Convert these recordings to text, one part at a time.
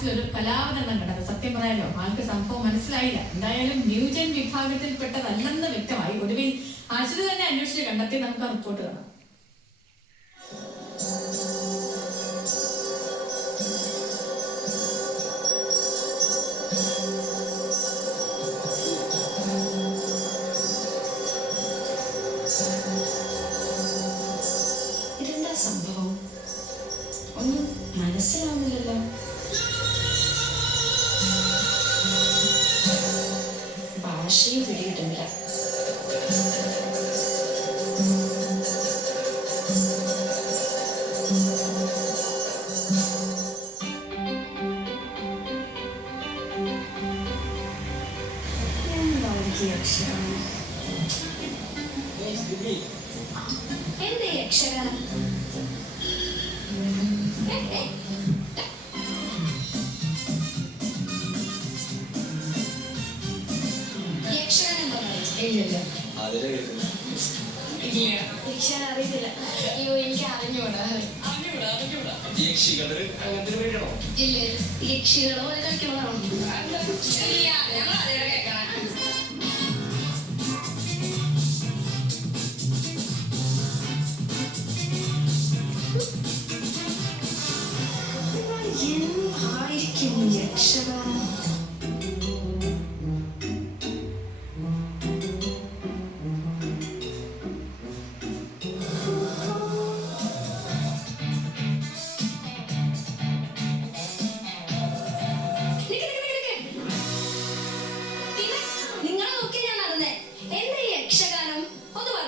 ക്ലാസ്സിൽ ഒരു കലാവതരണം കണ്ടത്. സത്യം പറയാലോ ആൾക്ക് സംഭവം മനസ്സിലായില്ല. എന്തായാലും ന്യൂജൻ വിഭാഗത്തിൽപ്പെട്ടതല്ലെന്ന് വ്യക്തമായി ഒടുവിൽ ആശുപത്രി തന്നെ അന്വേഷിച്ച് കണ്ടെത്തി. നമുക്ക് ആ റിപ്പോർട്ട് കാണാം. സംഭവം? ഒന്നും മനസ്സിലാവുന്നില്ലല്ലോ. അതിലെ കേൾക്കുന്നത് യക്ഷഗാനം അറിയത്തില്ല അയ്യോ എനിക്ക് അറിഞ്ഞൂടാ ഇല്ല യക്ഷികളോ പോലെ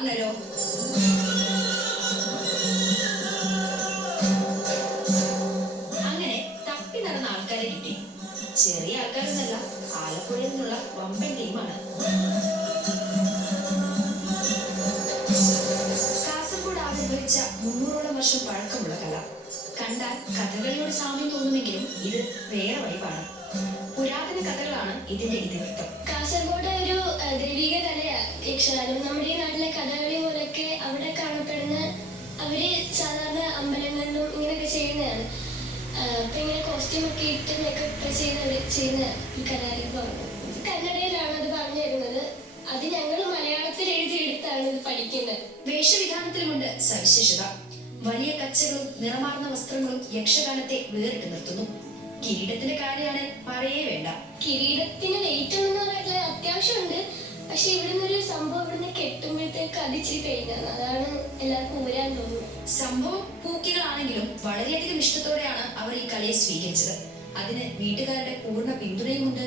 ഒന്ന് അങ്ങനെ തപ്പി നടന്ന ആൾക്കാരെ കിട്ടി. ചെറിയ ആൾക്കാരൊന്നല്ല ആലപ്പുഴയിൽ നിന്നുള്ള വമ്പൻ ടീമാണ്. കാസർഗോഡ് ആവിർഭവിച്ച മുന്നൂറോളം വർഷം പഴക്കമുള്ള കല. കണ്ടാൽ കഥകളിയോട് സാമ്യം തോന്നുമെങ്കിലും ഇത് വേറെ വൈബാണ്. പുരാതന കഥകളാണ് ഇതിന്റെ ഇതിവൃത്തം. കാസർഗോഡ് ഒരു ദൈവിക കലയാണ് യക്ഷഗാനം. നമ്മുടെ അവിടെ കാണപ്പെടുന്ന അവർ സാധാരണ അമ്പലങ്ങളിലും ഇങ്ങനെയൊക്കെ ചെയ്യുന്നതാണ്. അപ്പൊ ഇങ്ങനെ കോസ്റ്റ്യൂം ഒക്കെ ഇട്ട് മേക്കപ്പ് ചെയ്യുന്ന ചെയ്യുന്ന ഈ കലാരൂപം. കന്നഡയിലാണ് അത് പറഞ്ഞു തരുന്നത്. അത് ഞങ്ങൾ മലയാളത്തിൽ എഴുതിയെടുത്താണ് ഇത് പഠിക്കുന്നത്. വേഷവിധാനത്തിലുമുണ്ട് സവിശേഷത. വലിയ കച്ചകളും നിറമാർന്ന വസ്ത്രങ്ങളും യക്ഷഗാനത്തെ വേറിട്ട് നിർത്തുന്നു. കിരീടത്തിന്റെ കാര്യമാണ് പറയേ വേണ്ട. കിരീടത്തിന് വെയിറ്റ് പറയാനുള്ള അത്യാവശ്യമുണ്ട്. പക്ഷെ ഇവിടുന്ന് ഒരു സംഭവം ഇവിടുന്ന് കെട്ടുമ്പോഴത്തേക്ക് അത് ഇച്ചിരി കഴിഞ്ഞാണ് അതാണ് എല്ലാവർക്കും ഊരാൻ തോന്നുന്നത്. സംഭവം പൂക്കികളാണെങ്കിലും വളരെയധികം ഇഷ്ടത്തോടെയാണ് അവർ ഈ കലയെ സ്വീകരിച്ചത്. അതിന് വീട്ടുകാരുടെ പൂർണ പിന്തുണയുമുണ്ട്.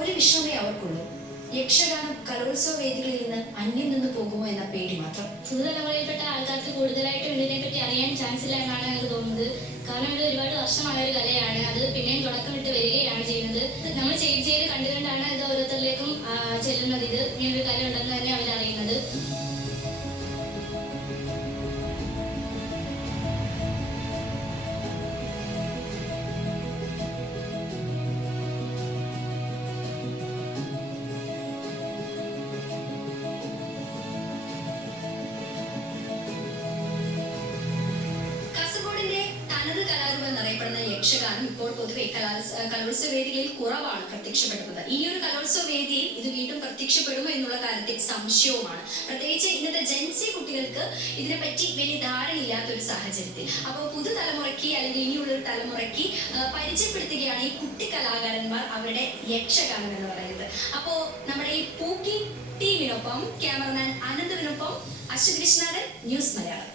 ഒരു വിഷമേ അവർക്കുള്ളൂ. യക്ഷഗാനം കലോത്സവ വേദികളിൽ നിന്ന് അന്യം നിന്ന് പോകുമോ എന്ന പേടി മാത്രം. പുതുതലമുറയിൽപ്പെട്ട ആൾക്കാർക്ക് കൂടുതലായിട്ടും ഇതിനെ പറ്റി അറിയാൻ ചാൻസ് ഇല്ല എന്നാണ് എനിക്ക് തോന്നുന്നത്. കാരണം ഇത് ഒരുപാട് വർഷമായ ഒരു കലയാണ്. അത് തുടക്കമിട്ട് വരികയാണ് ചെയ്യുന്നത്. നമ്മൾ ചെയ്ത് ചെയ്ത് കണ്ടു കണ്ടാണ് ഇത് ഓരോരുത്തരിലേക്കും ചെല്ലുന്നത്. ഇത് ഇങ്ങനൊരു കാര്യം ഉണ്ടെന്ന് തന്നെ അവരറിയുന്നത് യക്ഷഗാനം. ഇപ്പോൾ പൊതുവെ കലാ- കലോത്സവ വേദികളിൽ കുറവാണ് പ്രത്യക്ഷപ്പെടുന്നത്. ഈ ഒരു കലോത്സവ വേദിയിൽ ഇത് വീണ്ടും പ്രത്യക്ഷപ്പെടുമോ എന്നുള്ള കാര്യത്തിൽ സംശയവുമാണ്. പ്രത്യേകിച്ച് ഇന്നത്തെ ജെൻസി കുട്ടികൾക്ക് ഇതിനെപ്പറ്റി വലിയ ധാരണയില്ലാത്ത ഒരു സാഹചര്യത്തിൽ. അപ്പോൾ പുതുതലമുറയ്ക്ക് അല്ലെങ്കിൽ ഇനിയുള്ള ഒരു തലമുറയ്ക്ക് പരിചയപ്പെടുത്തുകയാണ് ഈ കുട്ടി കലാകാരന്മാർ അവരുടെ യക്ഷഗാനം എന്ന് പറയുന്നത്. അപ്പോ നമ്മുടെ ഈ പൂക്കി ടീമിനൊപ്പം ക്യാമറമാൻ അനന്തുവിനൊപ്പം അശ്വതി വിശ്വനാഥൻ ന്യൂസ് മലയാളം.